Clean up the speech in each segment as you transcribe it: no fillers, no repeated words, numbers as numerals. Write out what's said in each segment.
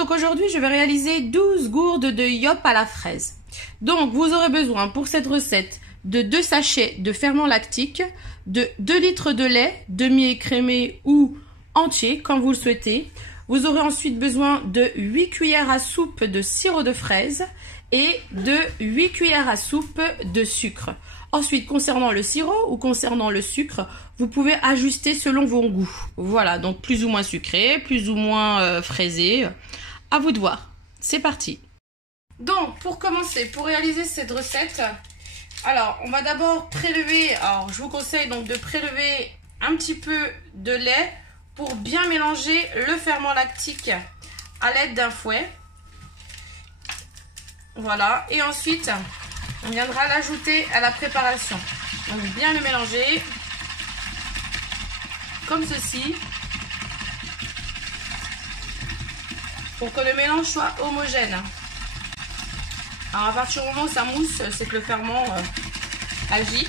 donc aujourd'hui, je vais réaliser 12 gourdes de yop à la fraise. Donc, vous aurez besoin pour cette recette de 2 sachets de ferment lactique, de 2 litres de lait, demi-écrémé ou entier, comme vous le souhaitez. Vous aurez ensuite besoin de 8 cuillères à soupe de sirop de fraise et de 8 cuillères à soupe de sucre. Ensuite, concernant le sirop ou concernant le sucre, vous pouvez ajuster selon vos goûts. Voilà, donc plus ou moins sucré, plus ou moins fraisé. À vous de voir. C'est parti. Donc, pour commencer, pour réaliser cette recette, alors, on va d'abord prélever, alors je vous conseille donc de prélever un petit peu de lait pour bien mélanger le ferment lactique à l'aide d'un fouet. Voilà, et ensuite, on viendra l'ajouter à la préparation. Donc, bien le mélanger, comme ceci, pour que le mélange soit homogène. Alors, à partir du moment où ça mousse, c'est que le ferment agit.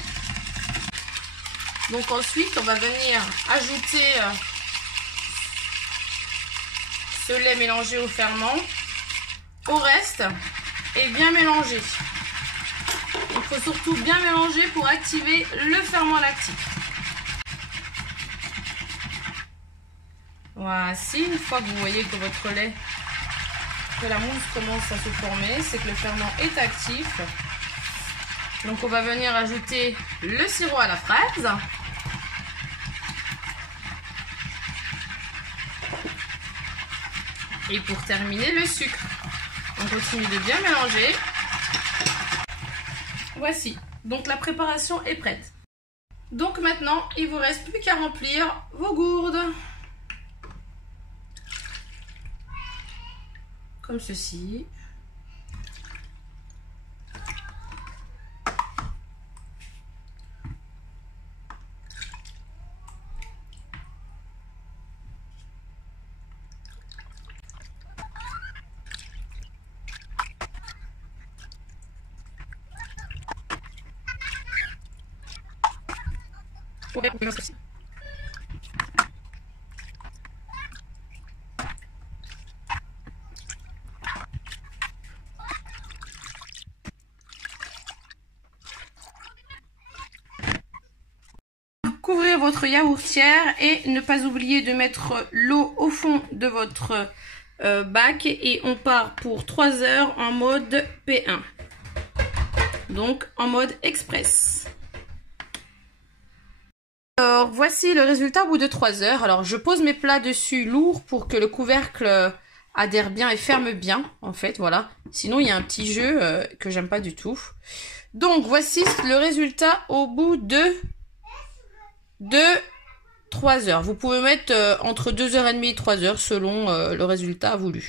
Donc ensuite, on va venir ajouter ce lait mélangé au ferment, au reste, et bien mélanger. Il faut surtout bien mélanger pour activer le ferment lactique. Voici, une fois que vous voyez que votre lait, que la mousse commence à se former, c'est que le ferment est actif. Donc on va venir ajouter le sirop à la fraise. Et pour terminer, le sucre. On continue de bien mélanger. Voici, donc la préparation est prête. Donc maintenant, il ne vous reste plus qu'à remplir vos gourdes. Comme ceci. Couvrez votre yaourtière et ne pas oublier de mettre l'eau au fond de votre bac et on part pour 3 heures en mode P1. Donc en mode express. Alors voici le résultat au bout de 3 heures. Alors je pose mes plats dessus lourd pour que le couvercle adhère bien et ferme bien en fait, voilà. Sinon il y a un petit jeu que j'aime pas du tout. Donc voici le résultat au bout de 3 heures. Vous pouvez mettre entre 2h30 et 3 heures selon le résultat voulu.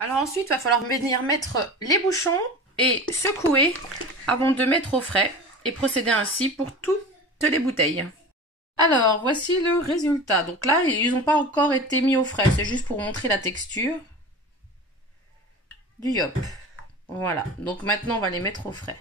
Alors ensuite, il va falloir venir mettre les bouchons et secouer avant de mettre au frais et procéder ainsi pour toutes les bouteilles. Alors, voici le résultat. Donc là, ils n'ont pas encore été mis au frais. C'est juste pour montrer la texture du yop. Voilà. Donc maintenant, on va les mettre au frais.